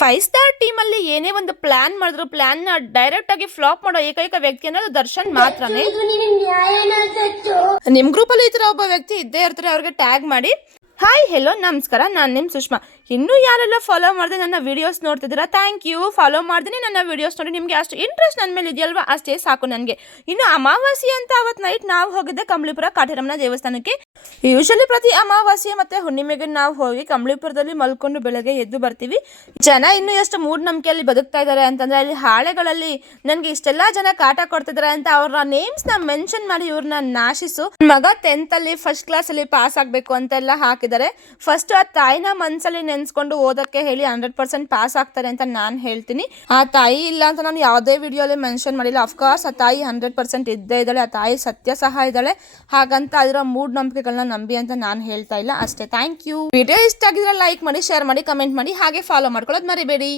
Five star team ಅಲ್ಲಿ ಏನೇ ಒಂದು ಪ್ಲಾನ್ ಮಾಡಿದ್ರು ಪ್ಲಾನ್ ನ ಡೈರೆಕ್ಟ್ ಆಗಿ ಫ್ಲಾಪ್ ಮಾಡೋ ಏಕೈಕ ವ್ಯಕ್ತಿ ಅನ್ನೋದು ದರ್ಶನ್ ಮಾತ್ರನೇ. ನಿಮ್ ಗ್ರೂಪ್ ಅಲ್ಲಿ ಈ ತರ ಒಬ್ಬ ವ್ಯಕ್ತಿ ಇದ್ದೇ ಇರ್ತಾರೆ, ಅವ್ರಿಗೆ ಟ್ಯಾಗ್ ಮಾಡಿ. ಹಾಯ್ ಹೆಲೋ ನಮಸ್ಕಾರ, ನಾನು ನಿಮ್ಮ ಸುಷ್ಮಾ. ಇನ್ನೂ ಯಾರೆಲ್ಲ ಫಾಲೋ ಮಾಡಿದೆ ನನ್ನ ವಿಡಿಯೋಸ್ ನೋಡ್ತಿದ್ದೀರಾ, ಥ್ಯಾಂಕ್ ಯು. ಫಾಲೋ ಮಾಡ್ತೀನಿ ನನ್ನ ವಿಡಿಯೋಸ್ ನೋಡಿ. ನಿಮಗೆ ಅಷ್ಟು ಇಂಟ್ರೆಸ್ಟ್ ನನ್ನ ಮೇಲೆ ಇದೆಯಲ್ವಾ, ಅಷ್ಟೇ ಸಾಕು ನನಗೆ. ಇನ್ನು ಅಮಾವಾಸ್ಯೆ ಅಂತ ಅವತ್ತು ನೈಟ್ ನಾವು ಹೋಗಿದ್ದೆ ಕಂಬಳಿಪುರ ಕಾಟೇರಮ್ಮನ ದೇವಸ್ಥಾನಕ್ಕೆ. ಯೂಶಲಿ ಪ್ರತಿ ಅಮಾವಾಸ್ಯೆ ಮತ್ತೆ ಹುಣ್ಣಿಮೆಗೆ ನಾವು ಹೋಗಿ ಕಂಬಳಿಪುರದಲ್ಲಿ ಮಲ್ಕೊಂಡು ಬೆಳಗ್ಗೆ ಎದ್ದು ಬರ್ತೀವಿ. ಜನ ಇನ್ನು ಎಷ್ಟು ಮೂಢನಂಬಿಕೆಯಲ್ಲಿ ಬದುಕ್ತಾ ಇದ್ದಾರೆ ಅಂತಂದ್ರೆ, ಅಲ್ಲಿ ಹಾಳೆಗಳಲ್ಲಿ ನನಗೆ ಇಷ್ಟೆಲ್ಲ ಜನ ಕಾಟ ಕೊಡ್ತಿದ್ದಾರೆ ಅಂತ ಅವ್ರ ನೇಮ್ಸ್ ನ ಮೆನ್ಷನ್ ಮಾಡಿ ಇವ್ರನ್ನ ನಾಶಿಸು. ಮಗ 10th ಅಲ್ಲಿ ಫಸ್ಟ್ ಕ್ಲಾಸ್ ಅಲ್ಲಿ ಪಾಸ್ ಆಗ್ಬೇಕು ಅಂತೆಲ್ಲ ಹಾಕಿದ್ದಾರೆ. ಫಸ್ಟ್ ಆ ತಾಯಿನ ಮನ್ಸಲ್ಲಿ ನೆನ್ಸ್ಕೊಂಡು ಓದಕ್ಕೆ ಹೇಳಿ 100% ಪಾಸ್ ಆಗ್ತಾರೆ ಅಂತ ನಾನು ಹೇಳ್ತೀನಿ. ಆ ತಾಯಿ ಇಲ್ಲ ಅಂತ ನಾನು ಯಾವುದೇ ವಿಡಿಯೋಲಿ ಮೆನ್ಷನ್ ಮಾಡಿಲ್ಲ. ಅಫ್ಕೋರ್ಸ್ ಆ ತಾಯಿ 100% ಇದ್ದೇ ಇದ್ದಾಳೆ, ಆ ತಾಯಿ ಸತ್ಯ ಸಹ ಇದ್ದಾಳೆ. ಹಾಗಂತ ಅದರ ಮೂಢನಂಬಿಕೆಗಳನ್ನ ನಂಬಿ ಅಂತ ನಾನು ಹೇಳ್ತಾ ಇಲ್ಲ ಅಷ್ಟೇ. Thank you. ವಿಡಿಯೋ ಇಷ್ಟ ಆಗಿದ್ರೆ ಲೈಕ್ ಮಾಡಿ, ಶೇರ್ ಮಾಡಿ, ಕಮೆಂಟ್ ಮಾಡಿ, ಹಾಗೆ ಫಾಲೋ ಮಾಡ್ಕೊಳ್ಳೋದು ಮರಿಬೇಡಿ.